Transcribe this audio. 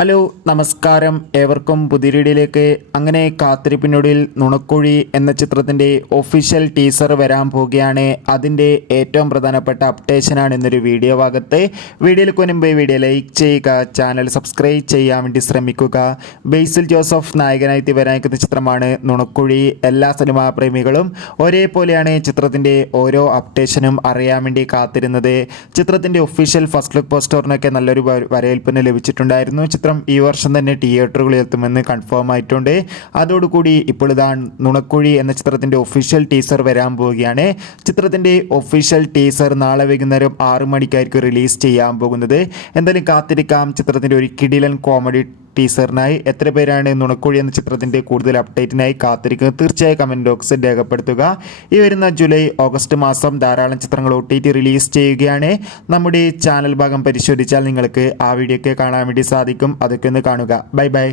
Hello നമസ്കാരം, ഏവർക്കും പുതിയ വീഡിയോയിലേക്ക്. അങ്ങനെ കാത്തിരിപ്പിനൊടുവിൽ നുണക്കുഴി എന്ന ചിത്രത്തിൻ്റെ ഒഫീഷ്യൽ ടീസർ വരാൻ പോവുകയാണ്. അതിൻ്റെ ഏറ്റവും പ്രധാനപ്പെട്ട അപ്ഡേഷനാണ് ഇന്നൊരു വീഡിയോ ഭാഗത്ത്. വീഡിയോയിലേക്ക് മുൻപ് വീഡിയോ ലൈക്ക് ചെയ്യുക, ചാനൽ സബ്സ്ക്രൈബ് ചെയ്യാൻ വേണ്ടി ശ്രമിക്കുക. ബേസിൽ ജോസഫ് നായകനായി വരാനിരിക്കുന്ന ചിത്രമാണ് നുണക്കുഴി. എല്ലാ സിനിമാ പ്രേമികളും ഒരേപോലെയാണ് ചിത്രത്തിൻ്റെ ഓരോ അപ്ഡേഷനും അറിയാൻ വേണ്ടി കാത്തിരുന്നത്. ചിത്രത്തിൻ്റെ ഒഫീഷ്യൽ ഫസ്റ്റ് ലുക്ക് പോസ്റ്ററിനൊക്കെ നല്ലൊരു വരവേൽപ്പിന് ലഭിച്ചിട്ടുണ്ടായിരുന്നു. ചിത്രം ഈ വർഷം തന്നെ തിയേറ്ററുകളിൽ എത്തുമെന്ന് കൺഫേം ആയിട്ടുണ്ട്. അതോടുകൂടി ഇപ്പോൾ ഇതാ നുണക്കുഴി എന്ന ചിത്രത്തിൻ്റെ ഒഫീഷ്യൽ ടീസർ വരാൻ പോവുകയാണ്. ചിത്രത്തിൻ്റെ ഒഫീഷ്യൽ ടീസർ നാളെ വൈകുന്നേരം 6 മണിക്കായിരിക്കും റിലീസ് ചെയ്യാൻ പോകുന്നത്. എന്തായാലും കാത്തിരിക്കാം ചിത്രത്തിൻ്റെ ഒരു കിടിലൻ കോമഡി ടീസറിനായി. എത്ര പേരാണ് നുണക്കുഴി എന്ന ചിത്രത്തിൻ്റെ കൂടുതൽ അപ്ഡേറ്റിനായി കാത്തിരിക്കുന്നത്? തീർച്ചയായും കമൻറ്റ് ബോക്സിൽ രേഖപ്പെടുത്തുക. ഈ വരുന്ന ജൂലൈ ഓഗസ്റ്റ് മാസം ധാരാളം ചിത്രങ്ങൾ OTT റിലീസ് ചെയ്യുകയാണ്. നമ്മുടെ ചാനൽ ഭാഗം പരിശോധിച്ചാൽ നിങ്ങൾക്ക് ആ വീഡിയോ ഒക്കെ കാണാൻ വേണ്ടി സാധിക്കും. അതൊക്കെ ഒന്ന് കാണുക. Bye bye.